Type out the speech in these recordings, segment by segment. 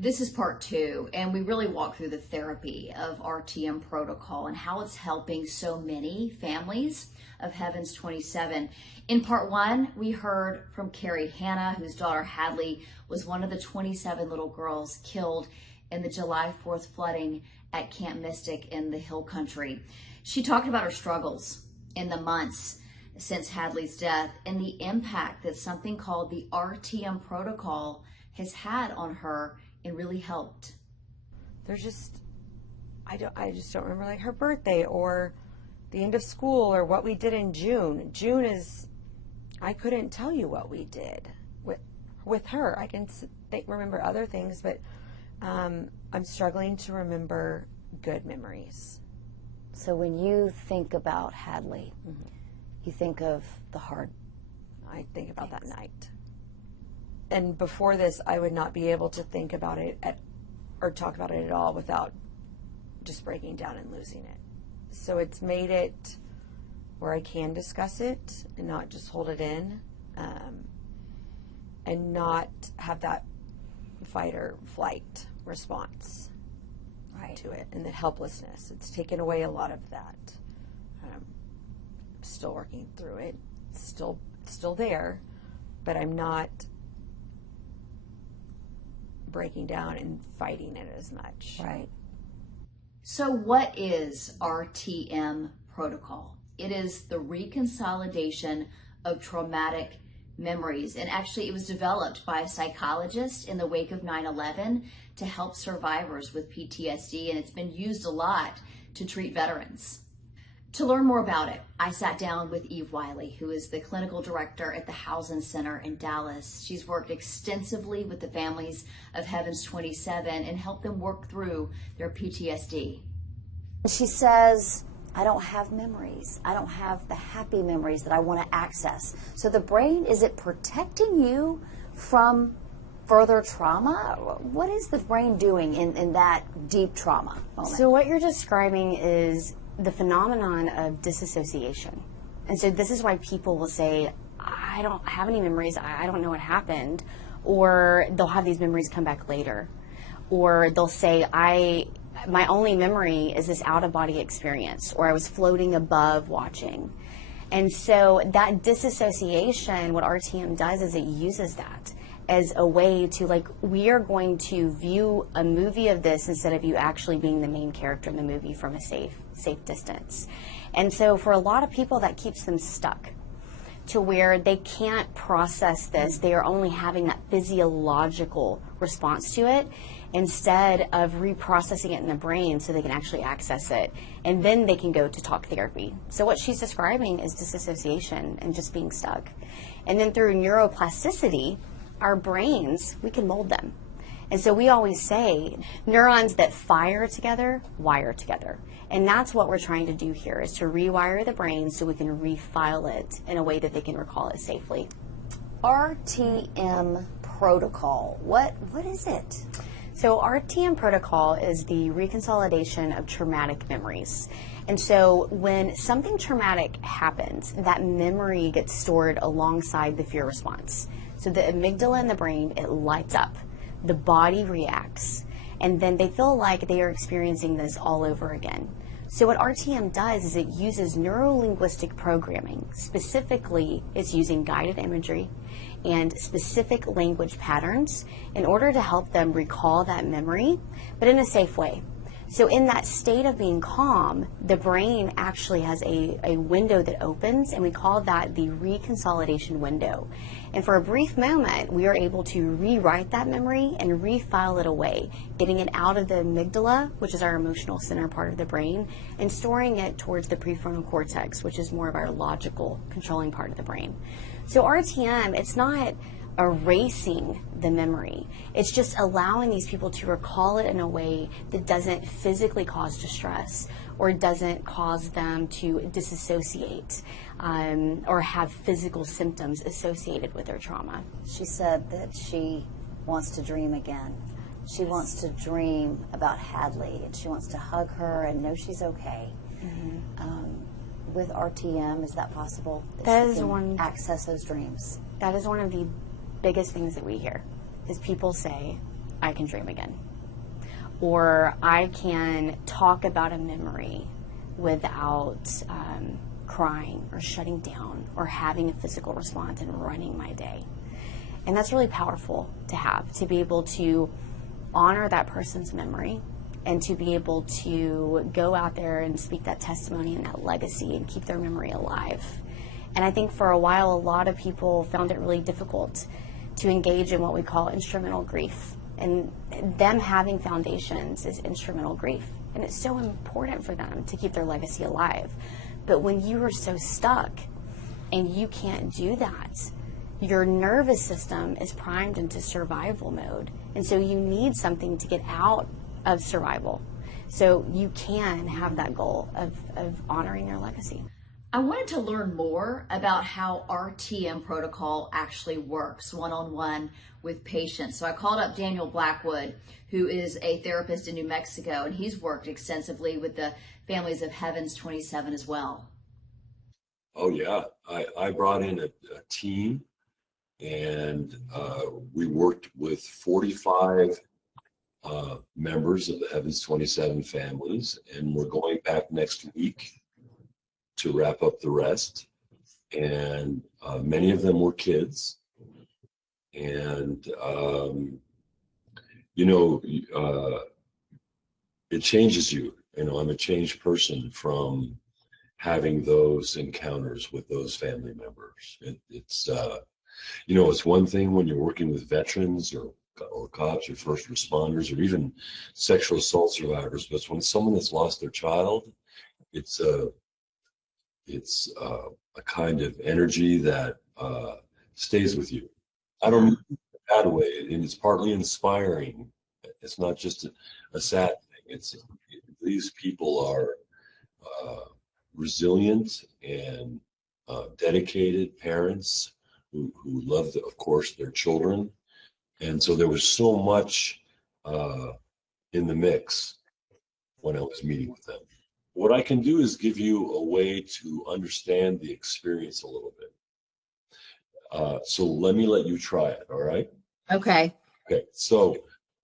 This is part 2, and we really walk through the therapy of RTM Protocol and how it's helping so many families of Heaven's 27. In part 1, we heard from Carrie Hanna, whose daughter Hadley was one of the 27 little girls killed in the July 4th flooding at Camp Mystic in the Hill Country. She talked about her struggles in the months since Hadley's death and the impact that something called the RTM Protocol has had on her and really helped. There's just, I just don't remember like her birthday or the end of school or what we did in June. June is, I couldn't tell you what we did with her. I can remember other things, but I'm struggling to remember good memories. So when you think about Hadley, you think of the hard. I think about that night. And before this, I would not be able to think about it or talk about it at all without just breaking down and losing it. So it's made it where I can discuss it and not just hold it in, and not have that fight or flight response to it, and the helplessness. It's taken away a lot of that. Still working through it. It's still there, but I'm not breaking down and fighting it as much. Right. So what is RTM Protocol? It is the reconsolidation of traumatic memories. And actually it was developed by a psychologist in the wake of 9/11 to help survivors with PTSD. And it's been used a lot to treat veterans. To learn more about it, I sat down with Eve Wiley, who is the clinical director at the Housson Center in Dallas. She's worked extensively with the families of Heaven's 27 and helped them work through their PTSD. She says, I don't have memories. I don't have the happy memories that I want to access. So the brain, is it protecting you from further trauma? What is the brain doing in that deep trauma moment? So what you're describing is the phenomenon of disassociation. And so this is why people will say, I don't have any memories, I don't know what happened, or they'll have these memories come back later, or they'll say, my only memory is this out-of-body experience, or I was floating above watching. And so that disassociation, what RTM does is it uses that as a way to, like, we are going to view a movie of this instead of you actually being the main character in the movie from a safe distance. And so for a lot of people, that keeps them stuck to where they can't process this. They are only having that physiological response to it instead of reprocessing it in the brain so they can actually access it. And then they can go to talk therapy. So what she's describing is disassociation and just being stuck. And then through neuroplasticity, our brains, we can mold them. And so we always say neurons that fire together, wire together. And that's what we're trying to do here, is to rewire the brain so we can refile it in a way that they can recall it safely. RTM Protocol, what is it? So RTM Protocol is the reconsolidation of traumatic memories. And so when something traumatic happens, that memory gets stored alongside the fear response. So the amygdala in the brain, it lights up. The body reacts. And then they feel like they are experiencing this all over again. So what RTM does is it uses neuro-linguistic programming. Specifically, it's using guided imagery and specific language patterns in order to help them recall that memory, but in a safe way. So in that state of being calm, the brain actually has a window that opens, and we call that the reconsolidation window. And for a brief moment, we are able to rewrite that memory and refile it away, getting it out of the amygdala, which is our emotional center part of the brain, and storing it towards the prefrontal cortex, which is more of our logical controlling part of the brain. So RTM, it's not erasing the memory. It's just allowing these people to recall it in a way that doesn't physically cause distress or doesn't cause them to disassociate or have physical symptoms associated with their trauma. She said that she wants to dream again. She wants to dream about Hadley, and she wants to hug her and know she's okay. With RTM, is that possible? That she is can one access those dreams. That is one of the biggest things that we hear, is people say, I can dream again. Or I can talk about a memory without crying or shutting down or having a physical response and running my day. And that's really powerful to have, to be able to honor that person's memory and to be able to go out there and speak that testimony and that legacy and keep their memory alive. And I think for a while, a lot of people found it really difficult to engage in what we call instrumental grief. And them having foundations is instrumental grief. And it's so important for them to keep their legacy alive. But when you are so stuck and you can't do that, your nervous system is primed into survival mode. And so you need something to get out of survival. So you can have that goal of honoring your legacy. I wanted to learn more about how RTM protocol actually works one-on-one with patients. So I called up Daniel Blackwood, who is a therapist in New Mexico, and he's worked extensively with the families of Heavens 27 as well. Oh yeah, I brought in a team, and we worked with 45 members of the Heavens 27 families, and we're going back next week to wrap up the rest. And many of them were kids. And, it changes you. I'm a changed person from having those encounters with those family members. It's one thing when you're working with veterans or cops or first responders or even sexual assault survivors, but it's when someone that's lost their child, it's a kind of energy that stays with you. I don't mean it in a bad way, and it's partly inspiring. It's not just a sad thing. These people are resilient and dedicated parents who love, of course, their children. And so there was so much in the mix when I was meeting with them. What I can do is give you a way to understand the experience a little bit. So let you try it, all right? Okay. Okay, so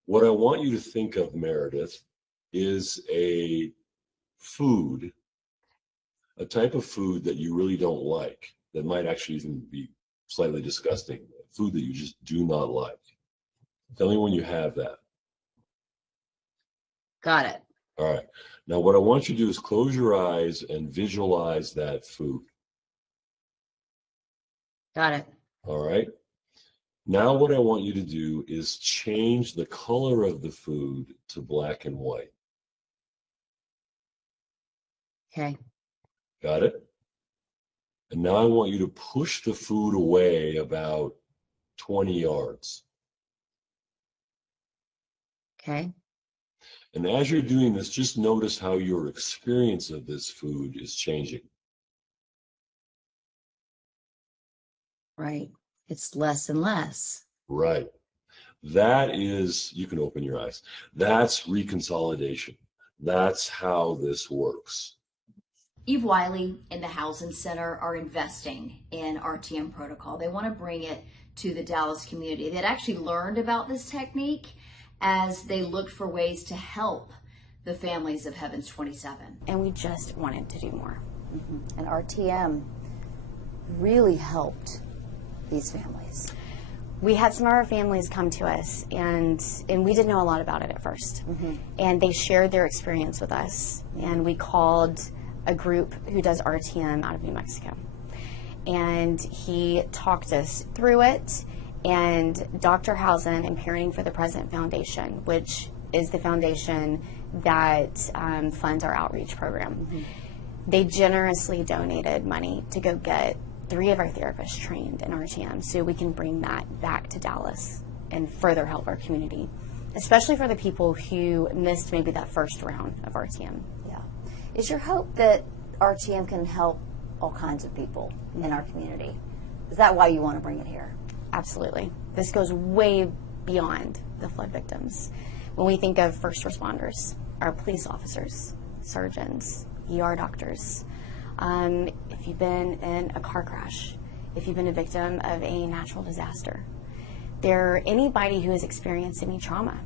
what I want you to think of, Meredith, is a type of food that you really don't like, that might actually even be slightly disgusting, food that you just do not like. Tell me when you have that. Got it. All right. Now, what I want you to do is close your eyes and visualize that food. Got it. All right. Now, what I want you to do is change the color of the food to black and white. Okay. Got it? And now I want you to push the food away about 20 yards. Okay. And as you're doing this, just notice how your experience of this food is changing. Right. It's less and less. Right. That is, you can open your eyes. That's reconsolidation. That's how this works. Eve Wiley and the Housson Center are investing in RTM protocol. They want to bring it to the Dallas community. They'd actually learned about this technique as they looked for ways to help the families of Heavens 27. And we just wanted to do more. Mm-hmm. And RTM really helped these families. We had some of our families come to us, and we didn't know a lot about it at first. Mm-hmm. And they shared their experience with us, and we called a group who does RTM out of New Mexico. And he talked us through it, and Dr. Housson and Parenting for the Present Foundation, which is the foundation that funds our outreach program, mm-hmm. they generously donated money to go get 3 of our therapists trained in RTM so we can bring that back to Dallas and further help our community, especially for the people who missed maybe that first round of RTM. Yeah. Is your hope that RTM can help all kinds of people in our community? Is that why you want to bring it here? Absolutely. This goes way beyond the flood victims. When we think of first responders, our police officers, surgeons, ER doctors, if you've been in a car crash, if you've been a victim of a natural disaster, they're anybody who has experienced any trauma.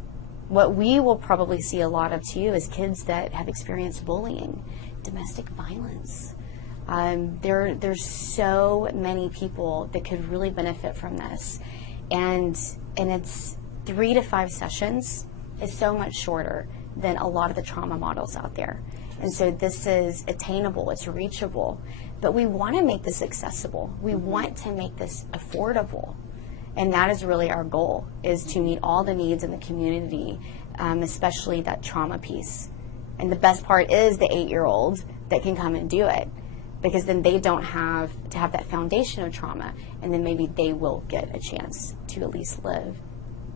What we will probably see a lot of too is kids that have experienced bullying, domestic violence. There's so many people that could really benefit from this, and it's 3 to 5 sessions. Is so much shorter than a lot of the trauma models out there, and so this is attainable. It's reachable, but we want to make this accessible. We want to make this affordable. And that is really our goal, is to meet all the needs in the community, especially that trauma piece. And the best part is the 8-year-old that can come and do it, because then they don't have to have that foundation of trauma, and then maybe they will get a chance to at least live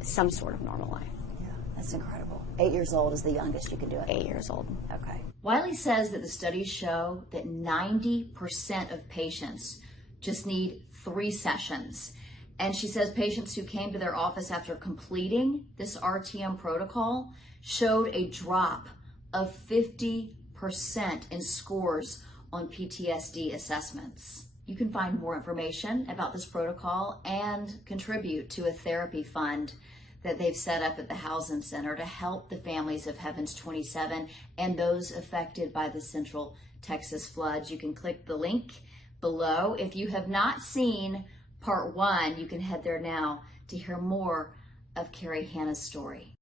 some sort of normal life. Yeah, that's incredible. 8 years old is the youngest you can do it. 8 years old. Okay. Wiley says that the studies show that 90% of patients just need 3 sessions. And she says patients who came to their office after completing this RTM protocol showed a drop of 50% in scores on PTSD assessments. You can find more information about this protocol and contribute to a therapy fund that they've set up at the Housson Center to help the families of Heavens 27 and those affected by the Central Texas floods. You can click the link below. If you have not seen Part 1, you can head there now to hear more of Carrie Hanna's story.